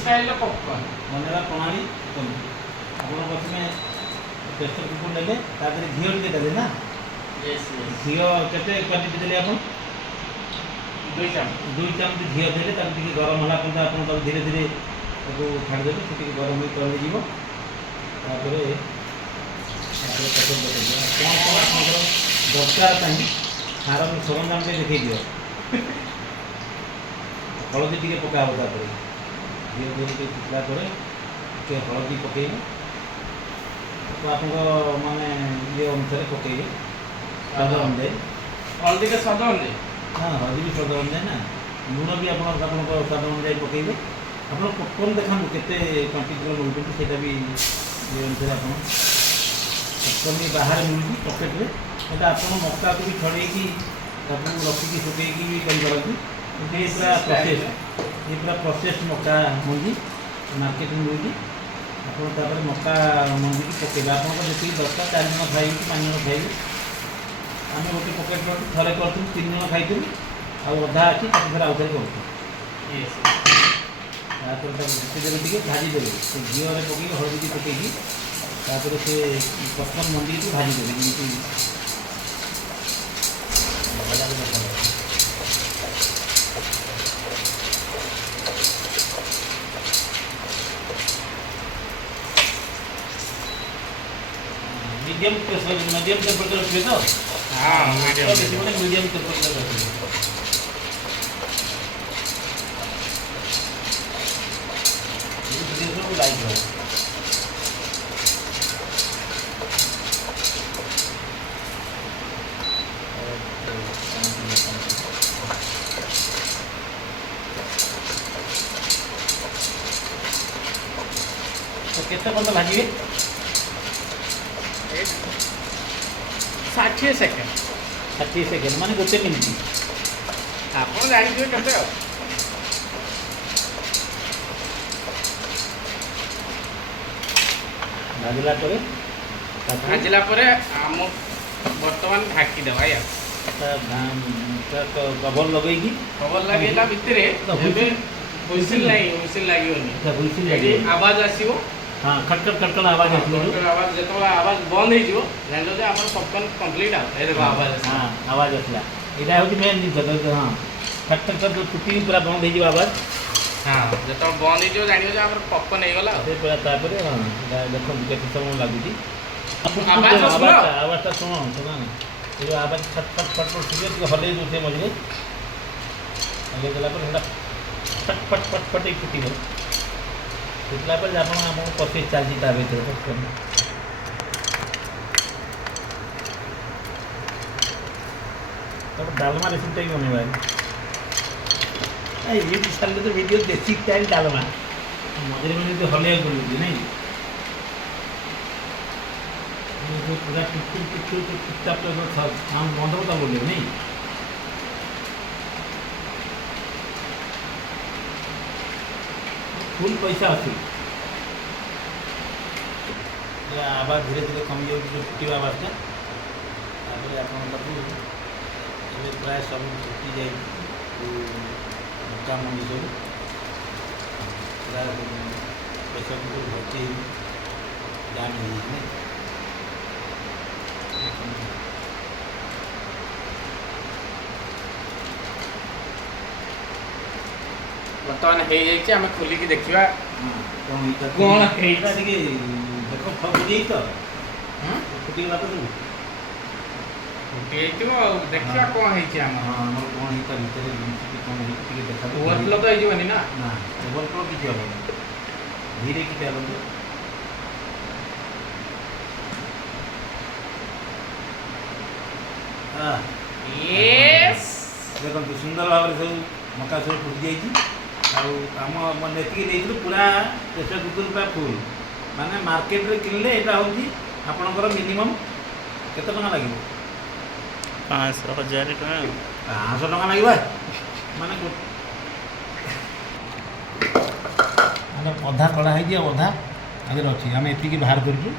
style popcorn बनेगा प्रणाली कौन आप प्रथम प्रेसर कुकर ले घी टे देते ना यस यस घी केते क्वांटिटी देले आप 2 चम्मच 2 चम्मच घी देले टे गरम होला पर आप धीरे धीरे छाड़ देते से गरम हो कर जीव तापर दरकार सार सरंजाम टे देखी दियो हलदी टे पका हो घी धीरे फुटला हलदी पकईबे तो आप माने ये अनुसार पकईबे स्वाद अनुजाई हल्दी का स्वाद अनुजाई हाँ हल्दी भी स्वाद अनुजाई ना लुण भी आप स्वाद अनुजाई पकईबे आप पॉपकॉर्न देखा केते क्वांटिटी नौकरी से भी ये अनुसार आप पॉपकॉर्न भी बाहर मिलूँ पकेट में तो आप मक्का को भी छड़ेकी रखिकी सुखैकी भी करें ये पूरा प्रोसेस ये पूरा प्रोसेस मक्का मंजी मार्केट में मिलूँ आप मक्का मंजी की पकेबे आप जी दरकार 4 जन खाई कि 5 जन खाइबे आम गोटे पकेट थे कर 3 जन खाई अधा अच्छी फिर आउ थे कर भाजीदेवे से घी पकई हल्दी पकईकी से पॉपकॉर्न मंदी को भाजीदेवे जमी मीडियम टेम्परेचर रखिए तो हाँ मीडियम टेम्परेचर रखिए लाइट रहे तो केते पर्यंत भाजिए 60 सेकेंड 60 सेकेंड माने गोटे मिनिट आप जानते केते भाजला आम बर्तमान ढाकी देवा या कवर लगेगी कवर लगेला भितर हुइसिल नहीं हुइसिल लागियोनी आवाज आसीबो हाँ खटखट खटखट आवाज आवाज जतला आवाज बंद हो जिवो जानो जे हमर पॉपकॉर्न कंप्लीट आ ए देखो आवाज हाँ आवाज आसला एटा होती मेन जिनिस हाँ खटखट खट छुट्टी पूरा बंद हो जिवो आवाज हाँ जतला बंद हो जिवो जानियो जे हमर पॉपकॉर्न हे गला से पूरा तापर हाँ देखो केते समय लागुची आवाज सुनो सुना ये आवाज खटखट खटखट सुनिए हले दूसरे मझे हले देला पर फट फट फट फट एक फुटी हो फुटला पर आप प्रोसेस चलती भर तब डालमा रेसिपी भी बनेगा ये सारे तो वीडियो देसी स्टाइल डालमा मझे मझे तो हलिया पड़े नहीं पूरा चुपचाप बंद होता बोलिए नहीं फुल पैसा अच्छी आवाज धीरे धीरे कमी जाऊँ जो फुटवा आवाज़टा प्राय सब फुटी जाए मक्का मंडी सब पूरा प्रेसर कुकर भर्ती जाम हो बर्तमान हो जाए आम खोलिकी देखा कौन देख फुटी तो फुटीगला तो सब फुटी देखा कौन है हाँ कौन है भितर कौन है देखा ओवरफ्लो तो होनी ना ना ओवरफ्लो किसी हम धीरे की चलते देखो सुंदर भाव सब मक्का सब फुटी जाइए आम नेती पूरा प्रेसर कुकर पूरा फुल माने मार्केट रे किनले एटा होची आपनकर मिनिमम केते टका लागिबो 500,000 टका 500 टका लागिबा माने माने अधा कड़ा है जे अधा आगे अछि हम एति की बाहर करछु